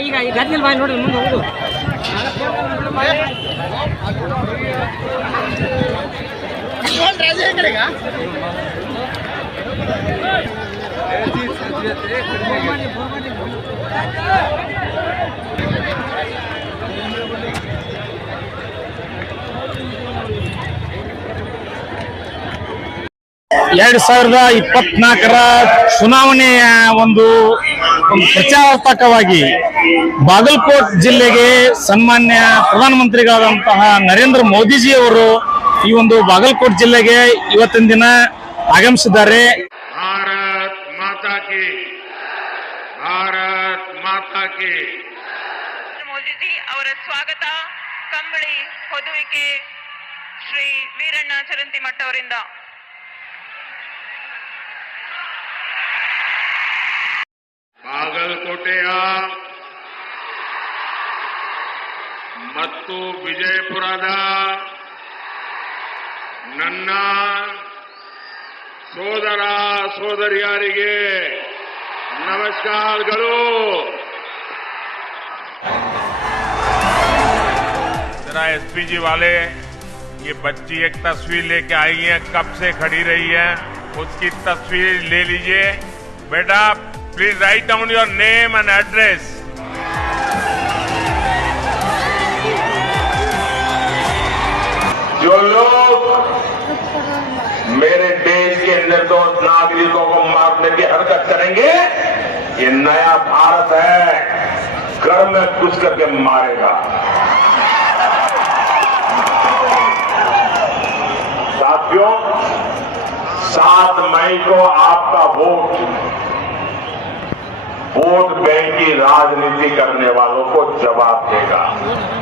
ಈಗ ಈ ಗದ್ದಿಲ್ ಬಾಯಿ ನೋಡ್ರಿ ಮುಂದೆ ಹೋಗುದು ಎರಡ್ ಸಾವಿರದ ಇಪ್ಪತ್ನಾಲ್ಕರ ಚುನಾವಣೆಯ ಒಂದು ಪ್ರಚಾರಾರ್ಥಕವಾಗಿ ಬಾಗಲಕೋಟ್ ಜಿಲ್ಲೆಗೆ ಸನ್ಮಾನ್ಯ ಪ್ರಧಾನಮಂತ್ರಿಗಳಾದಂತಹ ನರೇಂದ್ರ ಮೋದಿಜಿ ಅವರು ಈ ಒಂದು ಬಾಗಲಕೋಟ್ ಜಿಲ್ಲೆಗೆ ಇವತ್ತಿನ ದಿನ ಆಗಮಿಸಿದ್ದಾರೆ. ಮೋದಿಜಿ ಅವರ ಸ್ವಾಗತ. ಕಂಬಳಿ ಹೊದುವಿಕೆ ಶ್ರೀ ವೀರಣ್ಣ ಚರಂತಿ ಮಠ ಅವರಿಂದ. ಬಾಗಲಕೋಟೆಯ ಮತ್ತು ವಿಜಯಪುರದ ನನ್ನ ಸೋದರ ಸೋದರಿಯರಿಗೆ ನಮಸ್ಕಾರಗಳು जरा एसपी जी वाले ये बच्ची एक तस्वीर लेके आई है कब से खड़ी रही है उसकी तस्वीर ले लीजिए बेटा please write down your name and address जो लोग मेरे देश के निर्दोष नागरिकों को मारने की हरकत करेंगे, ये नया भारत है। घर में घुस करके मारेगा। साथियों, सात मई को आपका वोट वोट बैंक की राजनीति करने वालों को जवाब देगा।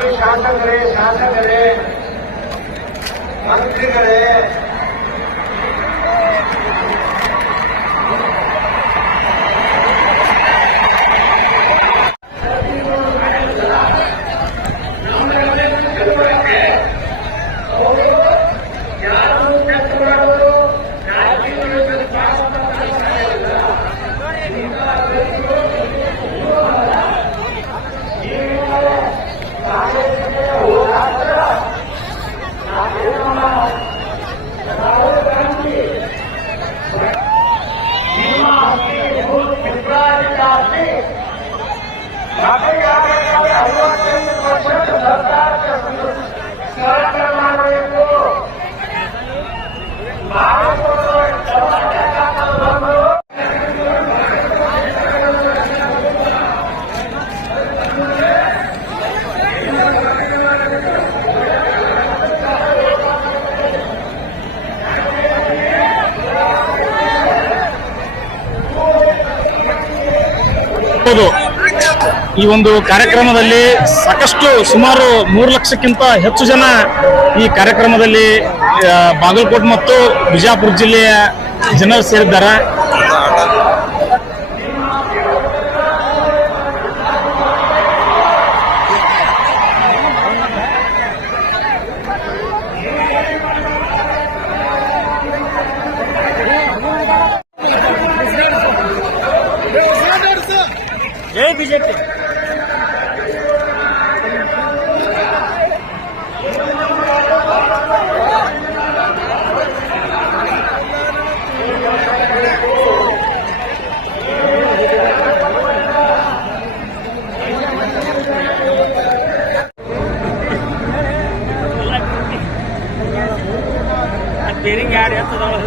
மாண்பு சாசகரே சாசகரே மந்திரிகளே Amen. ಈ ಒಂದು ಕಾರ್ಯಕ್ರಮದಲ್ಲಿ ಸಾಕಷ್ಟು ಸುಮಾರು ಮೂರು ಲಕ್ಷಕ್ಕಿಂತ ಹೆಚ್ಚು ಜನ ಈ ಕಾರ್ಯಕ್ರಮದಲ್ಲಿ ಬಾಗಲಕೋಟೆ ಮತ್ತು ಬಿಜಾಪುರ ಜಿಲ್ಲೆಯ ಜನರು ಸೇರಿದ್ದಾರೆ. ಜೈ ಬಿಜೆಪಿ. Steering add ചെയ്യാത്തതാണ്